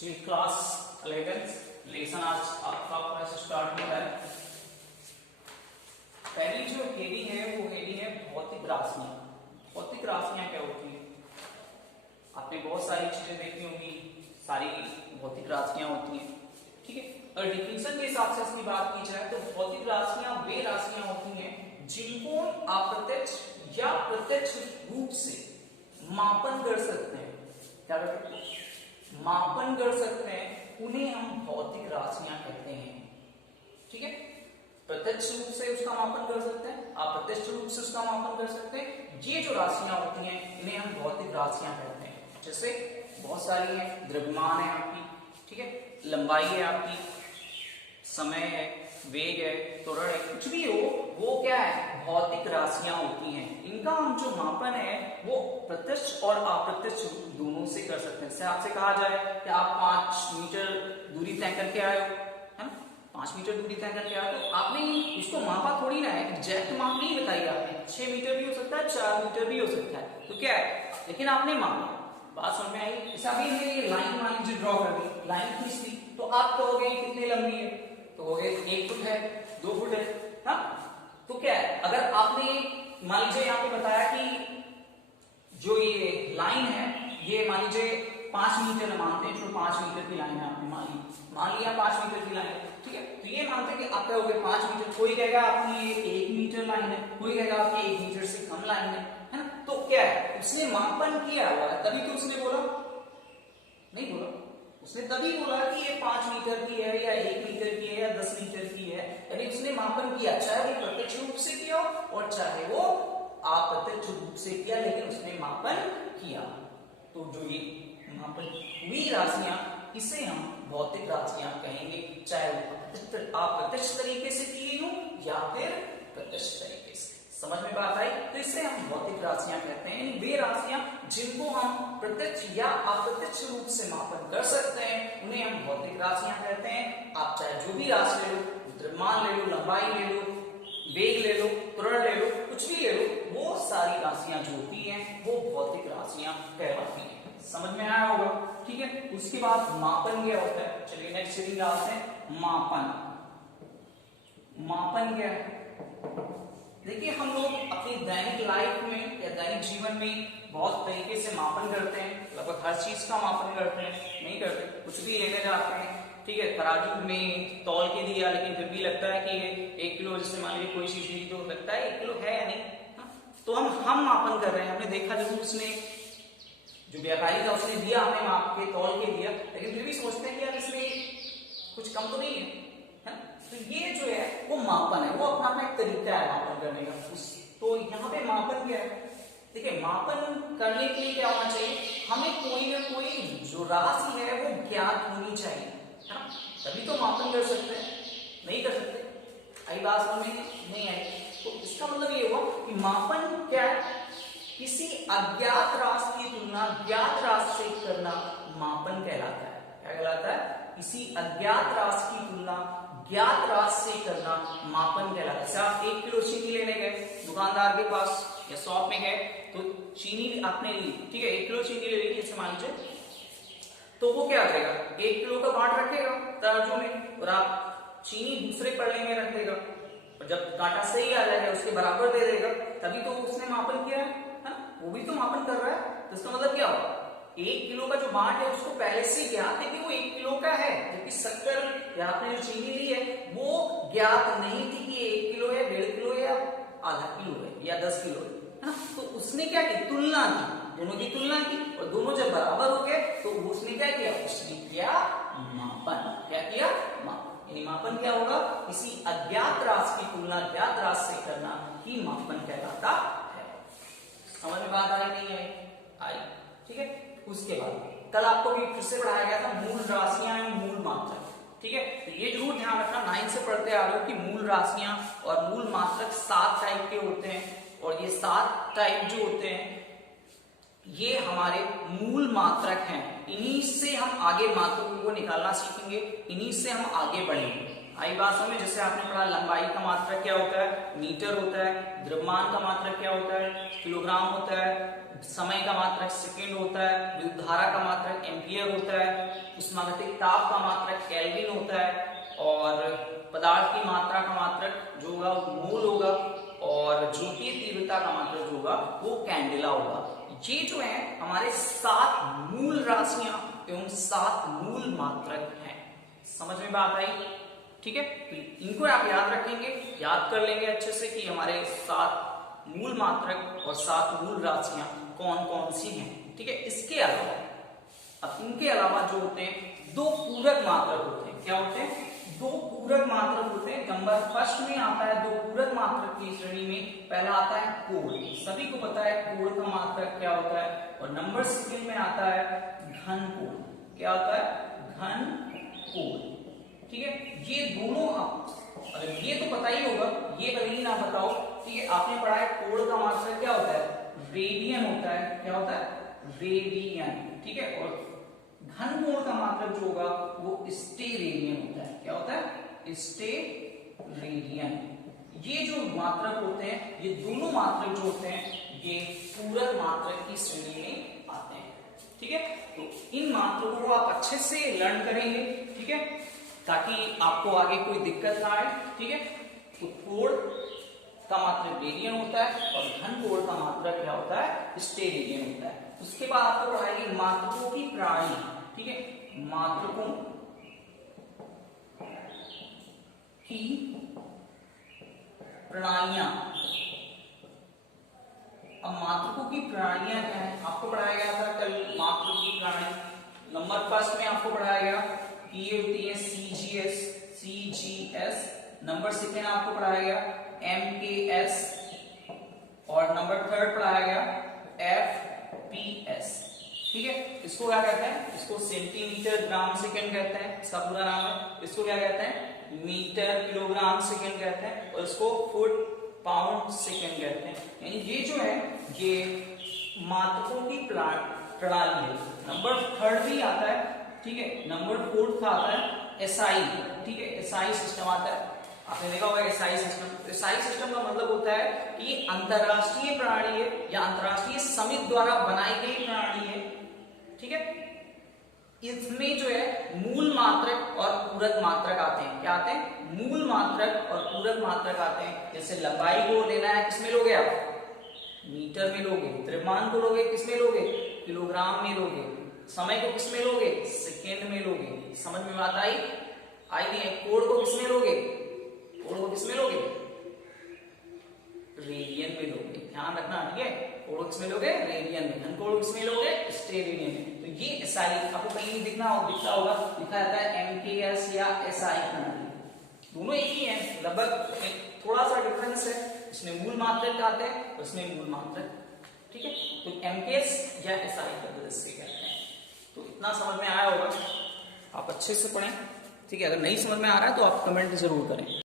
जी class 11 lesson आज आपका class start होता है। पहली जो हेडिंग है वो हेडिंग है भौतिक राशियां। भौतिक राशियां क्या होती है? आपने बहुत सारी चीजें देखी होंगी, सारी भौतिक राशियां होती हैं, ठीक है। और डिफिनेशन के हिसाब से इसकी बात की जाए तो भौतिक राशियां वे राशियां होती हैं जिनको अप्रत्यक्ष या प्रत्यक्ष रूप से मापन कर सकते हैं। क्या कर सकते हैं? मापन कर सकते हैं, उन्हें हम भौतिक राशियां कहते हैं, ठीक है। प्रत्यक्ष रूप से उसका मापन कर सकते हैं, अप्रत्यक्ष रूप से उसका मापन कर सकते हैं। ये जो राशियां होती हैं इन्हें हम भौतिक राशियां कहते हैं। जैसे बहुत सारी हैं, द्रव्यमान है आपकी, ठीक है, लंबाई है आपकी, समय है, वेग है, त्वरण है, कुछ भी हो वो क्या है? भौतिक राशियां होती हैं। इनका हम जो मापन है वो प्रत्यक्ष और अप्रत्यक्ष दोनों से कर सकते हैं। जैसे आपसे कहा जाए कि आप 5 मीटर दूरी तय करके आए हो, है ना, 5 मीटर दूरी तय करके आए, तो आपने इसको मापा थोड़ी ना है, एग्जैक्ट माप नहीं बताई आपने। 6 मीटर भी हो सकता है, 4 मीटर भी हो सकता है, तो क्या है, लेकिन आपने मापा। बात समझ में आई? अभी हमने ये लाइन मान लीजिए ड्रॉ कर दी, लाइन खींच दी, तो आप कहोगे कितनी लंबी है? तो हो गए 1 फुट है, 2 फुट है, हाँ। तो क्या है, अगर आपने मान लीजिए यहाँ पे बताया कि जो ये लाइन है ये मान लीजिए 5 मीटर मानते हैं, जो 5 मीटर की लाइन है आपने मान लिया 5 मीटर की लाइन, ठीक है। तो ये मानते हैं कि आप कहोगे 5 मीटर, कोई कहेगा आपकी ये 1 मीटर लाइन है, कोई कहेगा आपकी 1 मीटर से कम लाइन है ना। तो क्या है, उसने मापन किया हुआ है, तभी तो उसने बोला, नहीं बोला, उसने तभी बोला कि ये 5 मीटर की है या 1 मीटर की है या 10 मीटर की है, यानी उसने मापन किया, चाहे वो प्रत्यक्ष रूप से किया और चाहे वो अप्रत्यक्ष रूप से किया, लेकिन उसने मापन किया। तो जो ये मापन हुई राशियां, इसे हम भौतिक राशियां कहेंगे, चाहे वो अप्रत्यक्ष तरीके से की हो या फिर प्रत्यक्ष तरीके से। समझ में बात आई? तो इसे हम भौतिक राशियां कहते हैं, वे राशियां जिनको हम प्रत्यक्ष या अप्रत्यक्ष रूप से मापन कर सकते हैं, उन्हें हम भौतिक राशियां कहते हैं। आप चाहे जो भी राशि ले लो, द्रव्यमान ले लो, लंबाई ले लो, वेग ले लो, त्वरण ले लो, कुछ भी ले लो, वो सारी राशियां जो होती हैं वो भौतिक राशियां कहलाती हैं। समझ में आया होगा, ठीक है। उसके बाद मापन क्या होता है? चलिए नेक्स्ट रीडिंग आते हैं। मापन, मापन क्या है? देखिए हम लोग अपनी दैनिक लाइफ में या दैनिक जीवन में बहुत तरीके से मापन करते हैं, लगभग हर चीज का मापन करते हैं, नहीं करते, कुछ भी लेने जाते हैं, ठीक है, तराजू में तौल के दिया, लेकिन फिर भी लगता है कि 1 किलो, जैसे मान लीजिए कोई चीज ली तो लगता है 1 किलो है या नहीं, तो हम मापन कर रहे हैं। हमने देखा जरूर, उसने जो व्यापारी था उसने दिया, हमने माप के तौल के दिया, लेकिन फिर भी सोचते हैं कि यार इसमें कुछ कम तो नहीं है। तो ये जो है वो मापन है, वो अपना अपना एक तरीका है मापन करने का। तो यहाँ पे मापन क्या है? देखिए मापन करने के लिए क्या होना चाहिए, हमें कोई ना कोई जो राशि है वो ज्ञात होनी चाहिए, है ना, तभी तो मापन कर सकते हैं, नहीं कर सकते। आई बात समझ में नहीं आई? तो इसका मतलब ये हुआ कि मापन क्या है, किसी अज्ञात राशि की तुलना ज्ञात राशि से करना मापन कहलाता है। क्या कहलाता है? किसी अज्ञात राशि की तुलना ज्ञात राशि से करना मापन कहलाता है। जैसे आप 1 किलो चीनी लेने गए दुकानदार के पास या शॉप में गए, तो चीनी आपने ली, ठीक है, 1 किलो चीनी ले ली जैसे मान लीजिए, तो वो क्या करेगा, 1 किलो का बाट रखेगा तराजू में, और आप चीनी दूसरे पल्ले में रख देगा, और जब कांटा सही आ जाएगा उसके बराबर दे देगा, तभी तो उसने मापन किया है ना, वो भी तो मापन कर रहा है। तो इसका मतलब क्या होगा, 1 किलो का जो बाट है उसको पहले से ज्ञात है कि वो 1 किलो का है, जबकि शक्कर या आपने जो चीनी ली है वो ज्ञात नहीं थी कि 1 किलो है, 1.5 किलो है या आधा किलो है या 10 किलो है ना। तो उसने क्या की, तुलना की, दोनों की तुलना की, और दोनों जब बराबर हो गए तो उसने क्या किया, उसने किया मापन। क्या किया? मापन। यानी मापन क्या होगा, किसी अज्ञात राशि की तुलना ज्ञात राशि से करना ही मापन कहलाता है। समझ में बात आई नहीं आई? ठीक है। उसके बाद कल आपको भी फिर से पढ़ाया गया था मूल राशियां एवं मूल मात्रक, ठीक है। तो ये जरूर ध्यान रखना, 9 से पढ़ते आ रहे हो कि मूल राशियां और मूल मात्रक 7 टाइप के होते हैं, और ये 7 टाइप जो होते हैं ये हमारे मूल मात्रक हैं। इन्हीं से हम आगे मात्रकों को निकालना सीखेंगे, इन्हीं से हम आगे बढ़ेंगे। आई बात समझ। जैसे आपने पढ़ा लंबाई का मात्रक क्या होता है, मीटर होता है। द्रव्यमान का मात्रक क्या होता है, किलोग्राम होता है। समय का मात्रक सेकंड होता है। विद्युत धारा का मात्रक एम्पियर होता है। उष्मागतिक ताप का मात्रक केल्विन होता है। और पदार्थ की मात्रा का मात्रक जो होगा मोल होगा। और ज्योतीय तीव्रता का मात्रक जो होगा वो कैंडेला होगा। ये जो है हमारे 7 मूल राशियां एवं 7 मूल मात्रक हैं। समझ में बात आई? ठीक है, तो इनको आप याद रखेंगे, याद कर लेंगे अच्छे से कि हमारे 7 मूल मात्रक और 7 मूल राशियां कौन कौन सी हैं। ठीक है, इसके अलावा अब इनके अलावा जो होते हैं 2 पूरक मात्रक होते हैं। क्या होते हैं? 2 पूरक मात्रक होते हैं। नंबर फर्स्ट में आता है 2 पूरक मात्रक की श्रेणी में पहला आता है कोण। सभी को पता है कोण का मात्रक क्या होता है। और नंबर सेकंड में आता है घन कोण। क्या होता है? घन कोण। ठीक है, ये दोनों अगर ये तो पता ही होगा, ये भले ही ना बताओ। ठीक है, आपने पढ़ा है कोण का मात्रक क्या होता है, रेडियन होता है। क्या होता है? रेडियन। ठीक है, और घन कोण का मात्रक जो होगा वो स्टेरेडियन होता है। क्या होता है? स्टेरेडियन। ये जो मात्रक होते हैं, ये दोनों मात्रक जो होते हैं ये पूरक मात्रक की श्रेणी में आते हैं। ठीक है, तो इन मात्रकों को आप अच्छे से लर्न करेंगे। ठीक है, ताकि आपको आगे कोई दिक्कत ना आए। ठीक है, तो कोण का मात्रक रेडियन होता है और घन कोण का मात्रक क्या होता है? स्टेरेडियन होता है। उसके बाद आपको पढ़ाएंगे मात्रकों की प्रणाली। ठीक है, मात्रकों की प्रणालियां। अब मात्रकों की प्रणालियां क्या है आपको पढ़ाया गया था कल। मात्रकों की प्रणाली नंबर फर्स्ट में आपको पढ़ाया गया कि ये होती है सीजीएस। नंबर सेकेंड आपको पढ़ाया गया एमकेएस। और नंबर थर्ड पढ़ाया गया एफपीएस। ठीक है, इसको क्या कहते हैं? इसको सेंटीमीटर ग्राम सेकंड कहते हैं, इसका पूरा नाम है। इसको क्या कहते हैं? मीटर किलोग्राम सेकंड कहते हैं। और इसको फुट पाउंड सेकंड कहते हैं। यानी ये जो है ये मात्रकों की प्रणाली है। नंबर थर्ड भी आता है। ठीक है, नंबर फोर्थ आता है एसआई। ठीक है, एसआई सिस्टम आता है। आपने देखा होगा एसआई सिस्टम। एसआई सिस्टम का मतलब होता है कि ये अंतरराष्ट्रीय प्रणाली है या अंतरराष्ट्रीय समिति द्वारा बनाई गई प्रणाली है। ठीक है, इसमें जो है मूल मात्रक और पूरक मात्रक आते हैं। क्या आते हैं? मूल मात्रक और पूरक मात्रक आते हैं। जैसे लंबाई को लेना है, किसमें लोगे आप? मीटर में लोगे। द्रव्यमान को लोगे, किसमें लोगे? किलोग्राम में लोगे। समय को किसमें लोगे? सेकेंड में लोगे। समझ में बात आई? आई नहीं है? कोण को किसमें लोगे? कोण को किसमें लोगे? रेडियन में लोगे। ध्यान रखना। ठीक है, कोण किसमें लोगे? रेडियन में। घन कोण किसमें लोगे? स्टेरेडियन में। तो ये एसआई आपको कहीं नहीं दिखता होगा, लिखा रहता है एमकेएस या एसआई प्रणाली। दोनों एक ही है, लगभग थोड़ा सा डिफरेंस है। इसमें मूल मात्रक आते हैं और इसमें मूल मात्रक। ठीक है, तो एमकेएस या एसआई पद्धति से कहते हैं। तो इतना समझ में आया होगा, आप अच्छे से पढ़ें। ठीक है, अगर नहीं समझ में आ रहा है तो आप कमेंट जरूर करें।